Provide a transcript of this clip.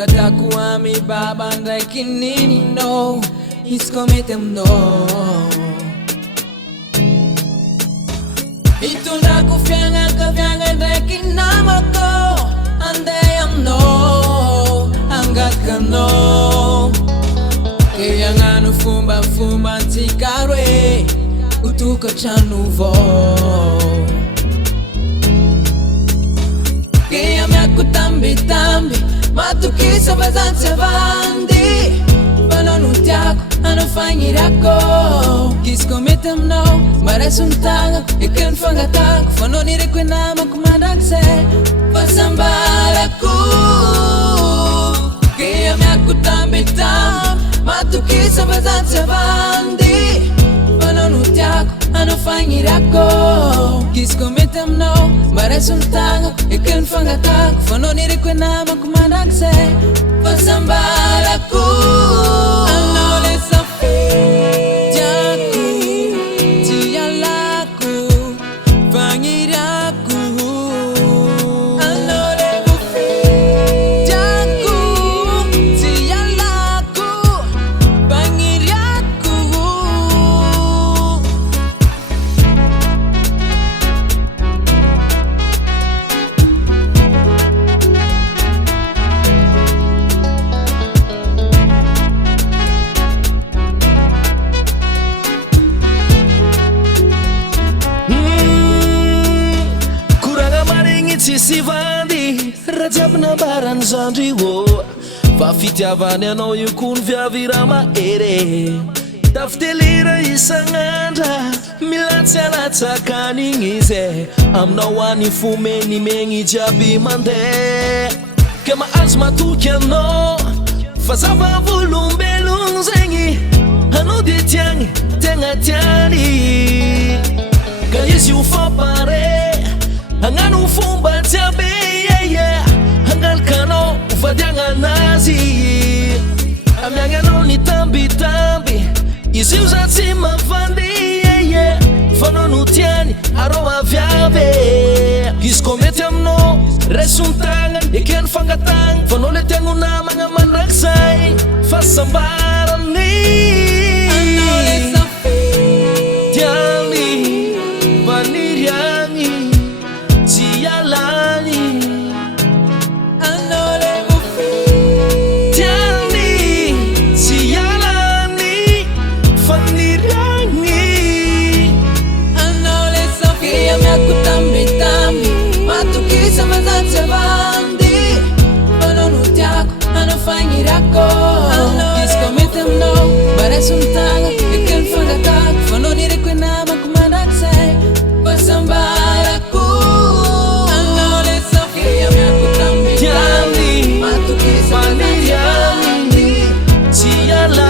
Natakuami babandai kinini no Iskometem no Itu naku fianga dai kinamako Andayam no Angkat ka no Kaya nganu fumba tikarwe Utuka chanuvo Kaya miaku tambi Matukisa bazanse bandi Panonutiako, anofanyirako Kiskometem no, maresuntanga Iken fangatako, fanonirikwe nama kumandakse Fasambalaku Kaya miaku tambi Matukisa bazanse bandi Panonutiako, anofanyirako Kiskometem no, maresuntanga Iken fangatako, fanonirikwe nama kumandakse Fasambalaku Anole safi Jaku Tiyalaku Fangiraku Anole bufi Jaku Tiyalaku Fangiraku Sivandi Rajabna baran zandri wo Vafitiavany anao io kony viavirama ere Tafitelera isan'andra Milatsalatsakan igny izy Aminao any fomeny megny jiaby mandeha Ka mahazo matoky anao Fa zava-volombelogno zegny Anao de tiagny tegna tiany Ka izy ho fampare Angano fomba jiaby Hangalkanao uvadiagnanazy Amiagnanao ny tambitamby Izy io za tsy mavandy Fanao no tiany arô aviavy Izy ko mety aminao reson-tagna ekeny fangatagna Fanao le tiagno namagna mandrakizay Fahasambarany Tiany vaniriagny Mazanse bandi Panonutiako, anofanyirako Kiskometem no, maresuntanga Iken fangatako, fanonirikwe nama kumandakse Fasambalaku Anole Sofia miaku tambi Matukisa mazanse bandi Tiyala